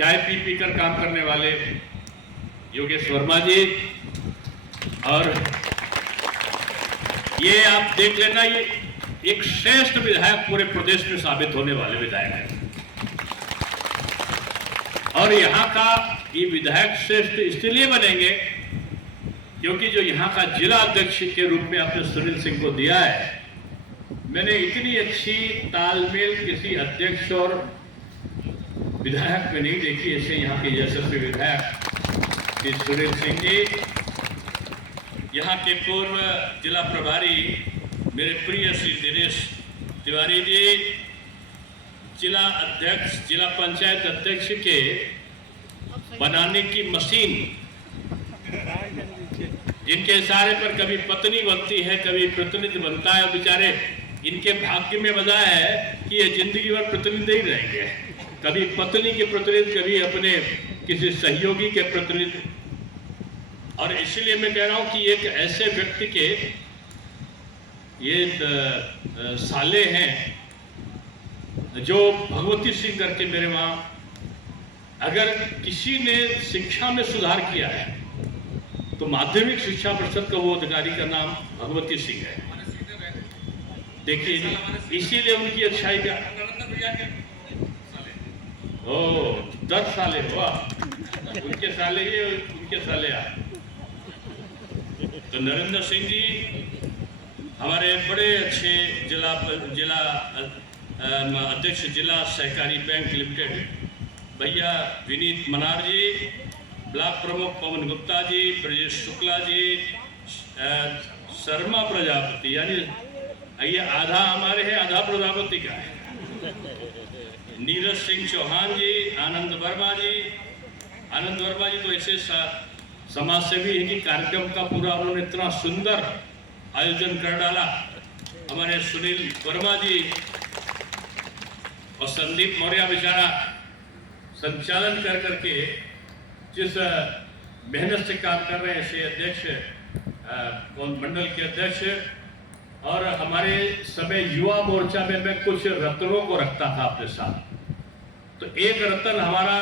चाय P P कर काम करने वाले योगेश वर्मा जी, और ये आप देख लेना, ये एक श्रेष्ठ विधायक पूरे प्रदेश में साबित होने वाले विधायक हैं। और यहाँ का ये विधायक श्रेष्ठ इसलिए बनेंगे क्योंकि जो यहाँ का जिला अध्यक्ष के रूप में आपने सुनील सिंह को दिया है, मैंने इतनी अच्छी तालमेल किसी अध्यक्ष और विधायक में नहीं देखी ऐसे यहाँ के यशस्वी विधायक श्री सुनील सिंह जी। यहाँ के पूर्व जिला प्रभारी मेरे प्रिय श्री दिनेश तिवारी जी, जिला अध्यक्ष, जिला पंचायत अध्यक्ष के बनाने की मशीन, जिनके इशारे पर कभी पत्नी बनती है, कभी प्रतिनिधि बनता है, और बेचारे इनके भाग्य में बजा है कि ये जिंदगी भर प्रतिनिधि ही रहेंगे, कभी पत्नी के प्रतिनिधि, कभी अपने किसी सहयोगी के प्रतिनिधि। और इसलिए मैं कह रहा हूं कि एक ऐसे व्यक्ति के ये साले हैं जो भगवती सिंह करके मेरे वहां, अगर किसी ने शिक्षा में सुधार किया है तो माध्यमिक शिक्षा परिषद का वो अधिकारी का नाम भगवती सिंह है। देखिए, इसीलिए उनकी अच्छाई का ओ 10 साले हुआ, उनके साले ये, उनके साले आ। तो नरेंद्र सिंह जी हमारे बड़े अच्छे जिला अध्यक्ष जिला सहकारी बैंक लिमिटेड भैया विनीत मनार जी, ब्लॉक प्रमुख पवन गुप्ता जी, ब्रजेश शुक्ला जी, शर्मा प्रजापति, यानी ये आधा हमारे हैं, आधा प्रजापति का है, नीरज सिंह चौहान जी, आनंद वर्मा जी। आनंद वर्मा जी तो ऐसे समाज सेवी है कि कार्यक्रम का पूरा उन्होंने इतना सुंदर आयोजन कर डाला। हमारे सुनील वर्मा जी और संदीप मौर्य बेचारा संचालन कर करके जिस मेहनत से काम कर रहे हैं, ऐसे अध्यक्ष मंडल के अध्यक्ष। और हमारे समय युवा मोर्चा में मैं कुछ रत्नों को रखता था अपने साथ, तो एक रत्न हमारा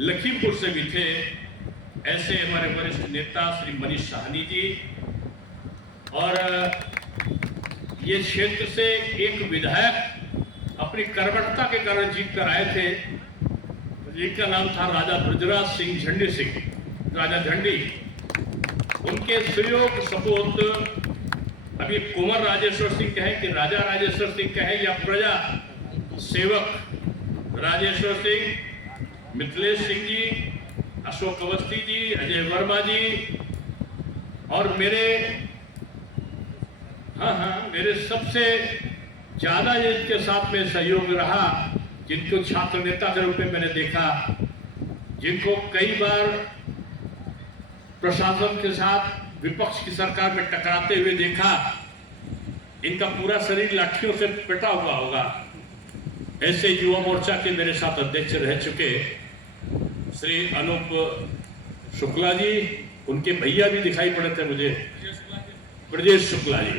लखीमपुर से भी थे, ऐसे हमारे वरिष्ठ नेता श्री मनीष साहनी जी। और ये क्षेत्र से एक विधायक अपनी कर्मठता के कारण जीत कर आए थे, जिनका नाम था राजा ब्रजराज सिंह झंडी सिंह, राजा झंडी। उनके सहयोग सपूत अभी कुंवर राजेश्वर सिंह कहें कि राजा राजेश्वर सिंह कहें या प्रजा सेवक राजेश्वर सिंह, मिथिलेश सिंह जी, अशोक अवस्थी जी, अजय वर्मा जी, और मेरे सबसे ज्यादा जिनके साथ में सहयोग रहा, जिनको छात्र नेता के रूप में मैंने देखा, जिनको कई बार प्रशासन के साथ विपक्ष की सरकार में टकराते हुए देखा, इनका पूरा शरीर लाठियों से पिटा हुआ होगा, ऐसे युवा मोर्चा के मेरे साथ अध्यक्ष रह चुके श्री अनूप शुक्ला जी, उनके भैया भी दिखाई पड़े थे मुझे, ब्रजेश शुक्ला जी।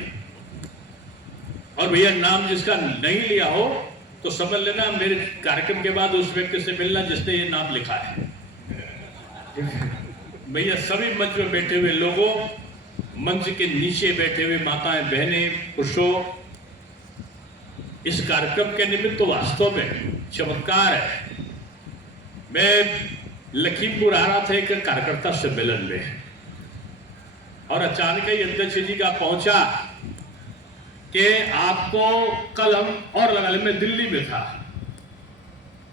और भैया नाम जिसका नहीं लिया हो तो समझ लेना मेरे कार्यक्रम के बाद उस व्यक्ति से मिलना जिसने ये नाम लिखा है। भैया सभी मंच में बैठे हुए लोगों, मंच के नीचे बैठे हुए माताएं, बहनें, पुरुषों, इस कार्यक्रम के निमित्त तो वास्तव में चमत्कार है। मैं लखीमपुर आ रहा था एक कार्यकर्ता सम्मेलन में, और अचानक ही अध्यक्ष जी का पहुंचा कि आपको कल हम और लगा लेंगे। मैं दिल्ली में था,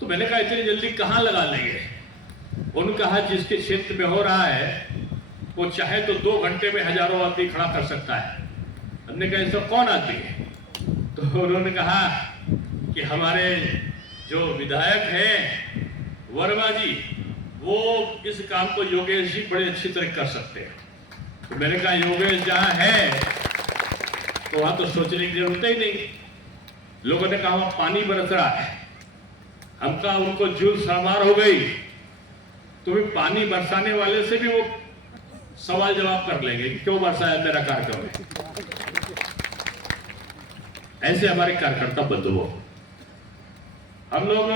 तो मैंने कहा इतनी जल्दी कहां लगा लेंगे। उन्होंने कहा जिसके क्षेत्र में हो रहा है वो चाहे तो 2 घंटे में हजारों आदमी खड़ा कर सकता है। हमने कहा ऐसा कौन आदमी है? तो उन्होंने कहा कि हमारे जो विधायक हैं वर्मा जी, वो इस काम को योगेश जी बड़े अच्छी तरह कर सकते हैं। तो मैंने कहा योगेश जहां है तो वहां तो सोचने की जरूरत ही नहीं। लोगों ने कहा वहां पानी बरस रहा है, हम कहा उनको जूल सरमार हो गई, तो भी पानी बरसाने वाले से भी वो सवाल जवाब कर लेंगे कि क्यों बरसाया मेरा कार्यक्रम है। ऐसे हमारे कार्यकर्ता बंधुओं, हम लोग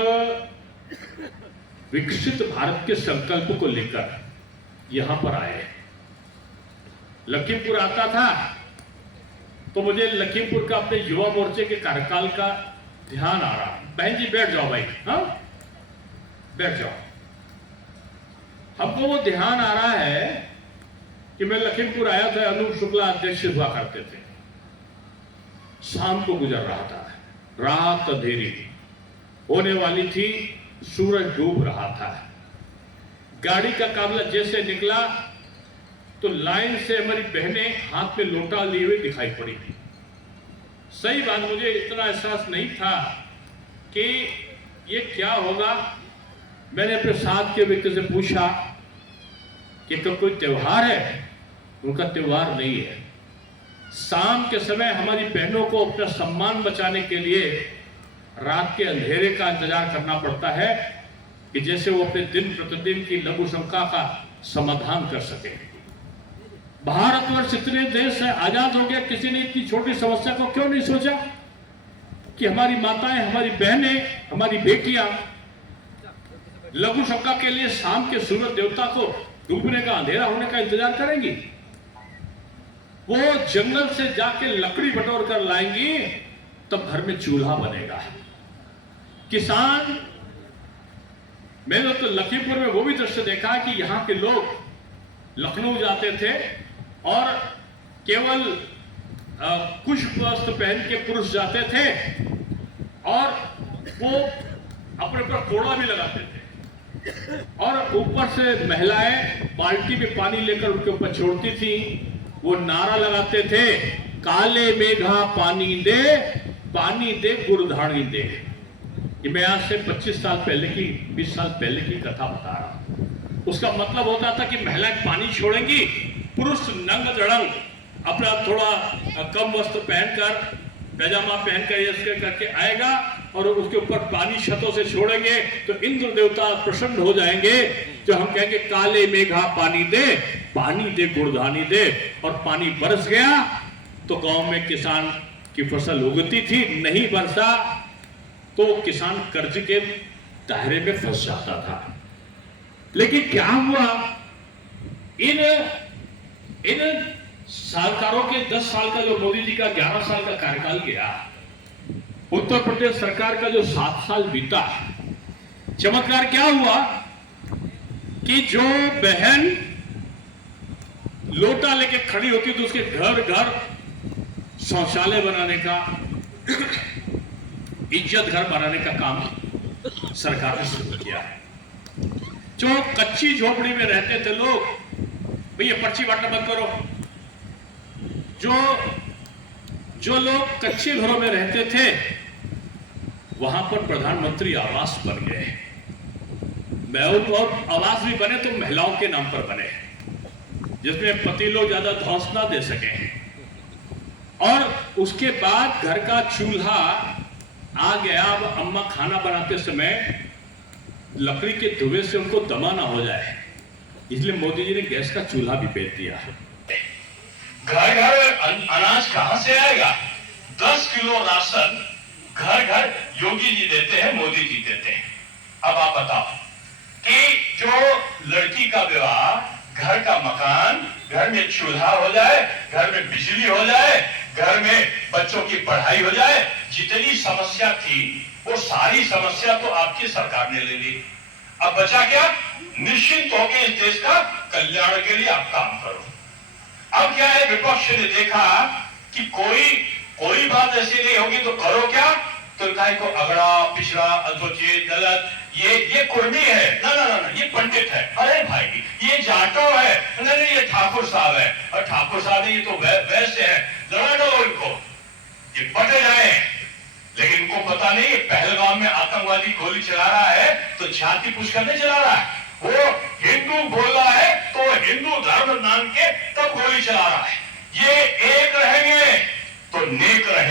विकसित भारत के संकल्प को लेकर यहां पर आए। लखीमपुर आता था तो मुझे लखीमपुर का अपने युवा मोर्चे के कार्यकाल का ध्यान आ रहा। बहन जी बैठ जाओ भाई, हाँ बैठ जाओ। हमको वो ध्यान आ रहा है कि मैं लखीमपुर आया था, अनूप शुक्ला अध्यक्ष हुआ करते थे। शाम को गुजर रहा था, रात अंधेरी होने वाली थी, सूरज डूब रहा था। गाड़ी का काफिला जैसे निकला तो लाइन से हमारी बहनें हाथ में लोटा लिए हुए दिखाई पड़ी। सही बात, मुझे इतना एहसास नहीं था कि ये क्या होगा। मैंने अपने साथ के व्यक्ति से पूछा कि कोई त्योहार है? उनका त्योहार नहीं है। शाम के समय हमारी बहनों को अपना सम्मान बचाने के लिए रात के अंधेरे का इंतजार करना पड़ता है कि जैसे वो अपने दिन प्रतिदिन की लघु शंका का समाधान कर सके। भारतवर्ष इतने देश से आजाद हो गया, किसी ने इतनी छोटी समस्या को क्यों नहीं सोचा कि हमारी माताएं, हमारी बहनें, हमारी बेटियां लघु शंका के लिए शाम के सूरज देवता को डूबने का, अंधेरा होने का इंतजार करेंगी। वो जंगल से जाके लकड़ी बटोर कर लाएंगी, तब घर में चूल्हा बनेगा। किसान, मैंने तो लखीमपुर में वो भी दृश्य देखा कि यहां के लोग लखनऊ जाते थे और केवल कुछ वस्त्र पहन के पुरुष जाते थे और वो अपने पर कोड़ा भी लगाते थे और ऊपर से महिलाएं बाल्टी में पानी लेकर उनके ऊपर छोड़ती थी। वो नारा लगाते थे, काले मेघा पानी दे गुरधानी दे। ये मैं आज से 25 साल पहले की, 20 साल पहले की कथा बता रहा हूं। उसका मतलब होता था कि महिलाएं पानी छोड़ेंगी, पुरुष नंग धड़ंग अपना थोड़ा कम वस्त्र पहनकर, पैजामा पहनकर ऐसे करके आएगा और उसके ऊपर पानी छतों से छोड़ेंगे तो इंद्र देवता प्रसन्न हो जाएंगे। जो हम कहेंगे काले मेघा पानी दे गुड़धानी दे। और पानी बरस गया तो गांव में किसान की फसल उगती थी, नहीं बरसा तो किसान कर्ज के दायरे में फंस जाता था। लेकिन क्या हुआ, इन सरकारों के 10 साल का, जो मोदी जी का 11 साल का कार्यकाल गया, उत्तर प्रदेश सरकार का जो 7 साल बीता, चमत्कार क्या हुआ कि जो बहन लोटा लेके खड़ी होती तो उसके घर घर शौचालय बनाने का, इज्जत घर बनाने का काम सरकार ने शुरू किया है। जो कच्ची झोपड़ी में रहते थे लोग, भैया पर्ची बांटना बंद करो। जो लोग कच्चे घरों में रहते थे वहां पर प्रधानमंत्री आवास बन गए। और आवास भी बने तो महिलाओं के नाम पर बने, जिसमें पति लोग ज्यादा धौंस ना दे सके। और उसके बाद घर का चूल्हा आ गया। अब अम्मा खाना बनाते समय लकड़ी के धुएं से उनको दमा ना हो जाए, इसलिए मोदी जी ने गैस का चूल्हा भी भेज दिया। घर घर अनाज कहां से आएगा? 10 किलो राशन घर घर योगी जी देते हैं, मोदी जी देते हैं। अब आप बताओ कि जो लड़की का विवाह, घर का मकान, घर में चूल्हा हो जाए, घर में बिजली हो जाए, घर में बच्चों की पढ़ाई हो जाए, जितनी समस्या थी वो सारी समस्या तो आपकी सरकार ने ले ली। अब बचा क्या? निश्चिंत होकर इस देश का कल्याण के लिए आप काम करो। अब क्या है, विपक्ष ने देखा कि कोई बात ऐसी नहीं होगी तो करो क्या? तो काय को अगड़ा, पिछड़ा, अधोचित, दलित, ये कुर्मी है, ना, ये पंडित है, अरे भाई ये जाटो है, नहीं ये ठाकुर साहब है, और ठाकुर साहब ये तो वैश्य है, लड़ा दो इनको, ये बटे जाए। लेकिन इनको पता नहीं पहलगाम में आतंकवादी गोली चला रहा है तो जाति पूछ कर नहीं चला रहा है, वो हिंदू बोल रहा है तो हिंदू धर्म नाम के तब गोली चला रहा है। ये एक रहेंगे तो नेक रहेंगे।